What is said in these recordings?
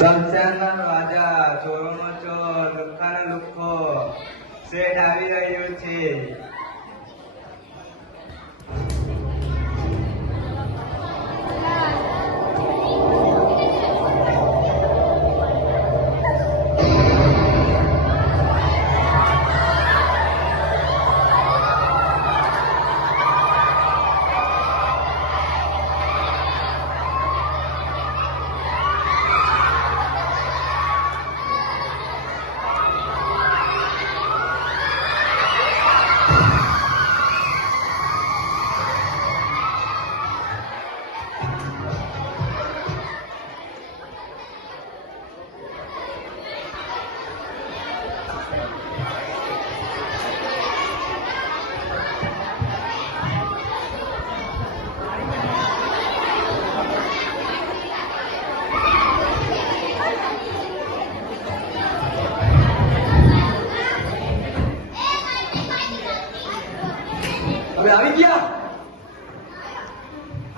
સંસારના રાજા ચોરોનો ચોર લુખ્ખાનો લુખ્ખો શેઠ આવી રહ્યો છે.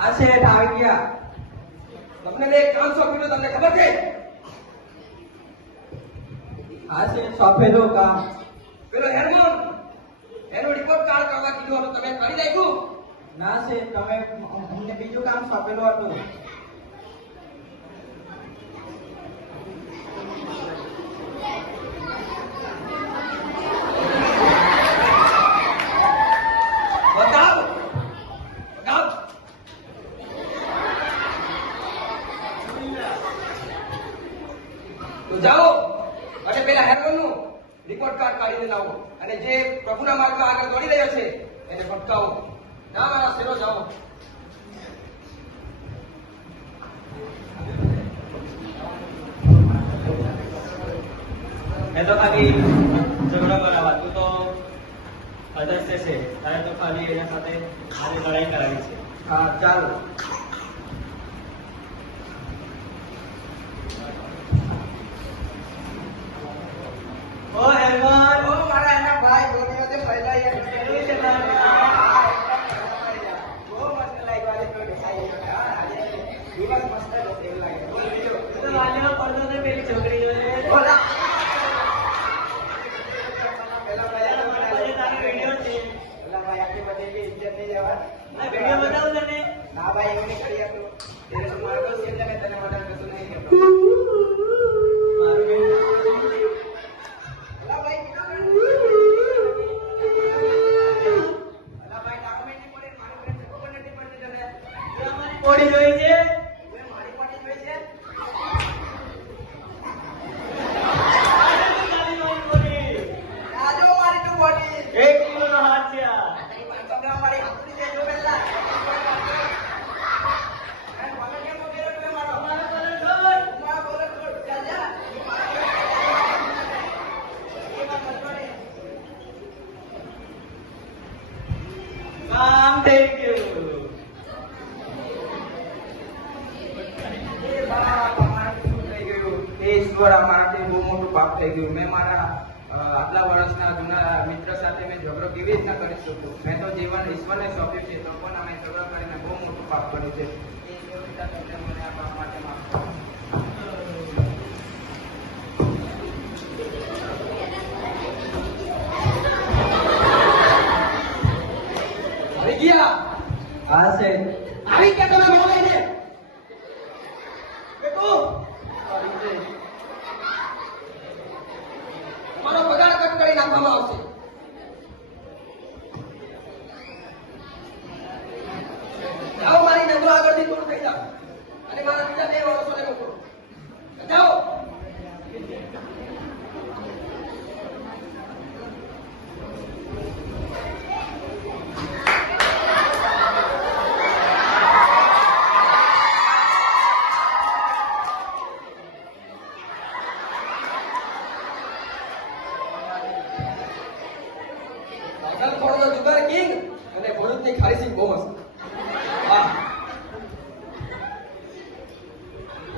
હા શેઠ આવી ગયા. તમને એક કામ સોંપ્યું તમને ખબર છે? આ શેઠ સોંપેલું કામ. પેલો હેરમોન, એનો રિપોર્ટ કાર્ડ કરવા કીધું હતું, તમે કરી નાખ્યું? ના શેઠ તમે અમને બીજું કામ સોંપેલું હતું બતાવ બતાવ તો જાઓ અને પેલા હેરમોનનું રિપોર્ટ કાર્ડ કાઢીને લાવો અને જે પ્રભુના માર્ગમાં આગળ દોડી રહ્યો છે એને ભટકાવો ના મારા શેરો જાઓ એ તો ખાલી ઝઘડો કરાવવા તું તો અદસ્ય છે તારે તો ખાલી એના સાથે મારી લડાઈ કરાવી છે. હા ચાલો. ઓ હેરમાન ઓ મારા એના ભાઈ ગોળીઓ તે ફેલાઈ ગયા. કેવી છે તારી? બહુ મસ્ત લાગ્યું આજે તો દેખાઈ ગયો. હા, આજે દિવસ મસ્ત હતો એવું લાગે. બોલ બીજું. તું તો વાલીમાં પડતો હતો પેલી છોકરી જોડે. બોલા. પછી પેલા ભાઈ તારો વીડિયો છે પેલા ભાઈ આટલી બધી બી ઇજ્જત નહીં જવા. આ વીડિયો બતાવું તને ના ભાઈ એવું નહીં કરી શકતો. તેને તું મારો દોસ્ત છે એટલે તને વધારે કશું નહીં કહેતો. મારું વીડિયો પેલા ભાઈ કીધું ને. પેલા ભાઈ તારો મેં નહીં પડે, મારો મેં ખબર નથી પડતી તને. તું અમારી પોડી જોઈ છે તું મારી પાટી જોઈ છે? તારી મારી પોડી. આ જો મારી તું બોડી. એક કિલોનો હાથ છે આ નહીં ભાઈ, તો હમણાં મારી હાથની છે, જો પહેલા. અને પગલ કેમ વગેરે તમે મારો? મારો કલર ખબર મારો પગલ છોડ, ચાલ જા. એ વાત નથી. કામ થઈ ગયું એ બાપ, અમારાથી શું થઈ ગયું? એ ઈશ્વર, અમારાથી બહુ ગયું. મેં મારા આટલા વર્ષના જૂના મિત્ર સાથે મેં ઝઘડો કેવી રીતના કરી શકું મેં તો જીવન ઈશ્વરને સોંપ્યું છે તો પણ અમે ઝઘડો કરીને બહુ મોટું પાપ કર્યું છે. એ ઈશ્વર તમને મને આ પાપ માટે માફ આવી ગયા? હા સાહેબ. આવી ગયા તમે?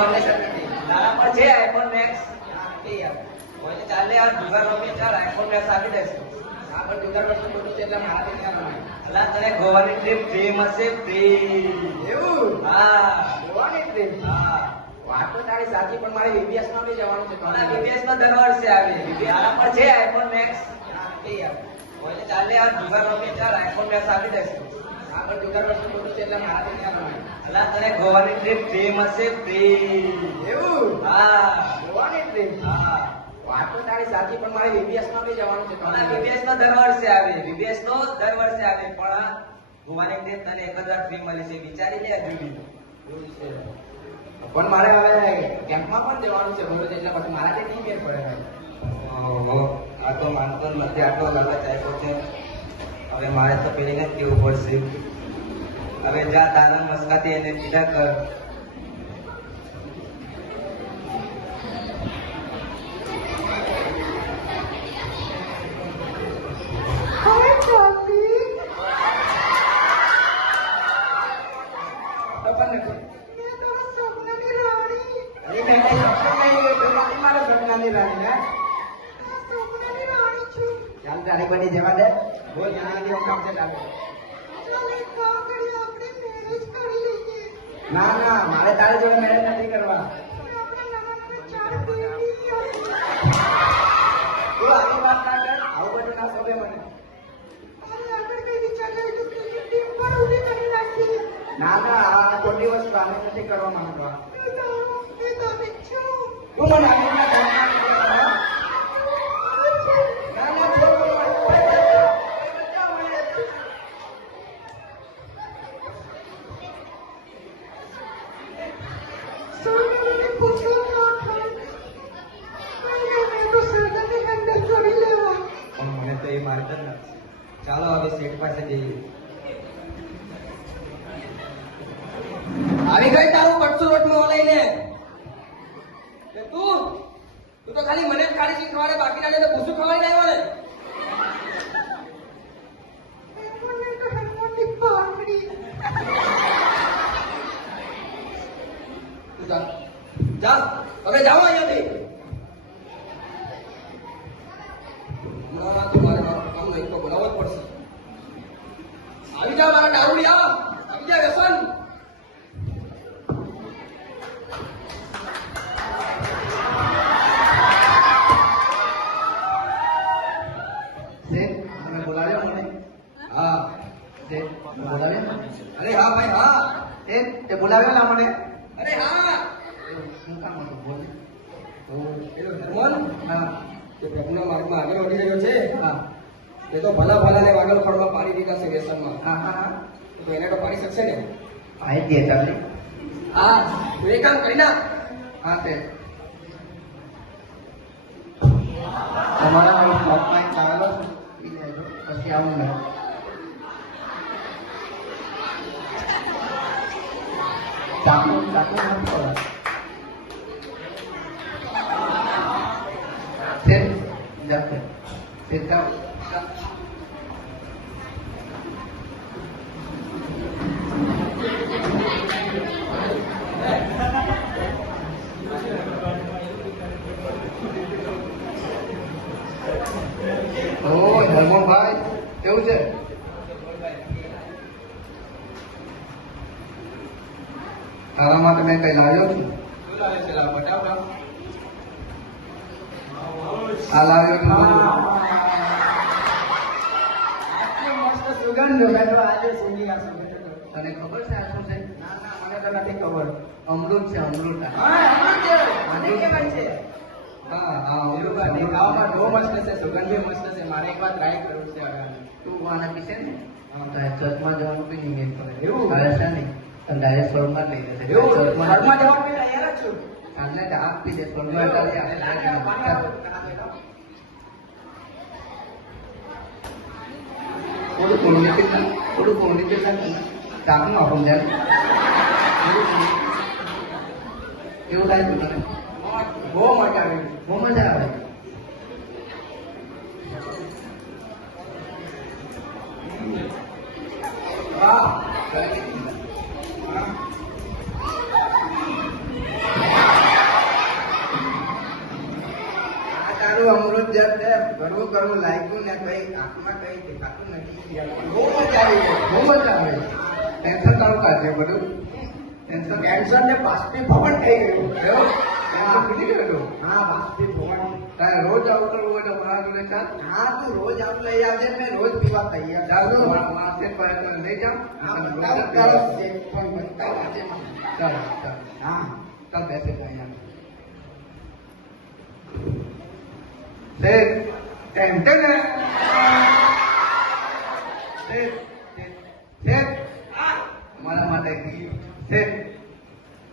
અમને શક નથી પર છે આઈફોન મેક્સ એ ચાલે આ જુગાર રમી ચાલ આઈફોન મેક્સ આપી દઈશું. આ પણ જુગાર વસ્તુ બધું છે એટલે મારાથી નહીં આવવાનું. અલા તને ગોવાની ટ્રીપ ફ્રી મળશે ફ્રી એવું? હા. ગોવાની ટ્રીપ હા. વાત તો તારી સાચી પણ મારે VBS માં બી જવાનું છે. ઓલા વીબીએસમાં દર વર્ષે આવે. પર છે આઈફોન મેક્સ આપી ચાલે યાર જુગાર રમી ચાલ આઈફોન મેક્સ આપી દઈશું આ પણ જુગાર વસ્તુ બધું છે એટલે મારાથી નહીં આવવાનું. અલા તને ગોવાની ટ્રીપ ફ્રી મળશે ફ્રી એવું? હા. ગોવાની ટ્રીપ હા. વાત તો તારી સાચી પણ મારે VBS માં બી જવાનું છે. માં દર વર્ષે આવે. BBS નો દર વર્ષે આવે પણ ગોવાની ટ્રીપ તને એક હજાર ફ્રી મળી છે. વિચારી લે હજુ બી. પણ મારે હવે કેમ્પમાં પણ જવાનું છે ભરૂચ એટલે પછી મારાથી નહીં મેળ પડે ઓહો, આ તો માનતો નથી આટલો લાલચ આપ્યો છે હવે મારે તો પેલીને જ કેવું પડશે. હવે જા તારા મસ્કાથી એને પીડા કર તો પણ અરે મેં કઈ સપનું નહીં જોયું, તો નથી મારા સપનાની રાણી, હે? ચાલ તારી બની જવા દે. બોલ જ્યાં સુધી કામ છે. ના ના મારે તારી જોડે મેરેજ નથી કરવા. તું આવી વાત ના કર. આવું બધું ના શોભે મને. ના ના આ કોઈ દિવસ આને નથી કરવા માંગતો. આ. તું ચાલો હવે પાસે જઈએ. આવી ગઈ તારું કટસુ રોટમાં લઈને કે તું તું તો ખાલી મને જ ખાલી ચીજ ખવાડે, બાકી ના તો ભૂસું ખવાય નહીં મળે જા. હવે જાઓ અહીંયાથી અરે હા ભાઈ હા. એ તે બોલાવેલા મને અરે હા. શું કામ હતું? બોલ. ધર્મન હા. તે પ્રભુના માર્ગમાં આગળ વધી રહ્યો છે. હા. એ તો ભલા ભલાને વાગલ ખોળમાં પાડી દીધા છે વ્યસનમાં. હા હા હા. તો એને તો પાડી શકશે ને? આઈ દે ચાલે હા તું એ કામ કરી ના હા તે. તમારા શોપમાં એક આવેલો છે. પી લેજો. પછી આવું ને ચાકુ ચાકુ નથી પડે. શેઠ, જા શેઠ. શેઠ, જાઓ. ઓ ધર્મભાઈ કેવું છે તારા માટે મેં કઈ લાવ્યો છું. આ લાવ્યો. તને ખબર છે આ શું છે? મને તો નથી ખબર અમૃત છે. અમૃત હા હા અમૃત કાંઈ બહુ મસ્ત છે સુગંધ બી મસ્ત છે. મારે એકવાર ટ્રાય કરવું છે તું આના પીશે ને? ચર્ચમાં જવાનું નહીં એવું? છે ને? તને ડાયરેક્ટ સ્વર્ગમાં જ લઈ જશે એવું ચર્ચમાં ઘરમાં જવા માટે તૈયાર જ છું કાલે જ આપ પી દે સ્વર્ગમાં તારું તારું કાઢજે બધું ટેન્શન ને બાષ્પીભવન થઈ ગયું. રોજ આવું તો મારા જોડે ચાલ હા તું રોજ આમ લઈ આવજે ને મેં રોજ પીવા તૈયાર ચાલ છું. મારા સેટ પાસે તને લઈ જાઉં હા, અને રોજ બતાવો, પીવા. બતાવો, શેક પણ બતાવો આજે. ચાલ ચાલ હા ચાલ બેસે અહીંયા સેટ ટેન્શન હે સેટ સેટ સેટ મારા માટે ગીફ્ટ સેટ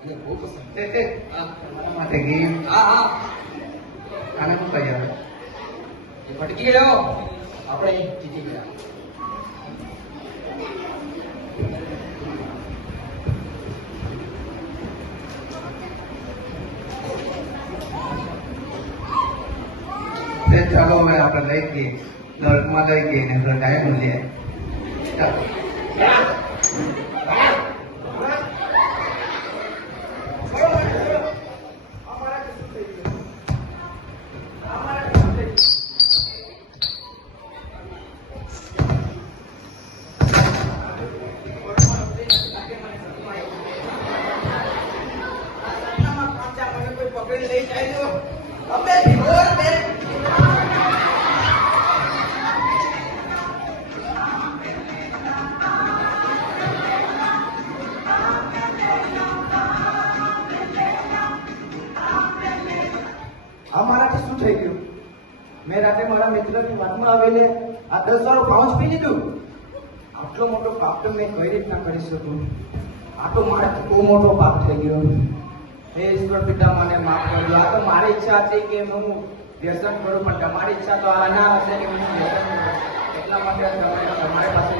મને બહુ પસંદ સેટ સેટ મારા માટે ગીફ્ટ હા હા આને શું કહી આવે એ ભટકી રહ્યો. આપણે જીતી ગયા. તે ચાલો હવે આપણે લઈ ગઈ નર્કમાં લઈ ગઈ ને આપણે ટાઈમ લઈએ ચાલો મને કોઈ પકડી લઈ જાય તો અબે ભીગોર બે આ મારાથી શું થઈ ગયું? મેં રાતે મારા મિત્રની વાતમાં આવીને આ દસ વાળું પાઉચ પી લીધું. આટલો મોટો પાપ તો મેં કઈ રીતના કરી શકું? આ તો મારાથી બહુ મોટો પાપ થઈ ગયો. હે ઈશ્વર પિતા, મને માફ કરજો. આ તો મારી ઈચ્છા હતી કે હું વ્યસન કરું, પણ તમારી ઈચ્છા તો આ ના હશે કે હું વ્યસન કરું. એટલા માટે તમારે પાસે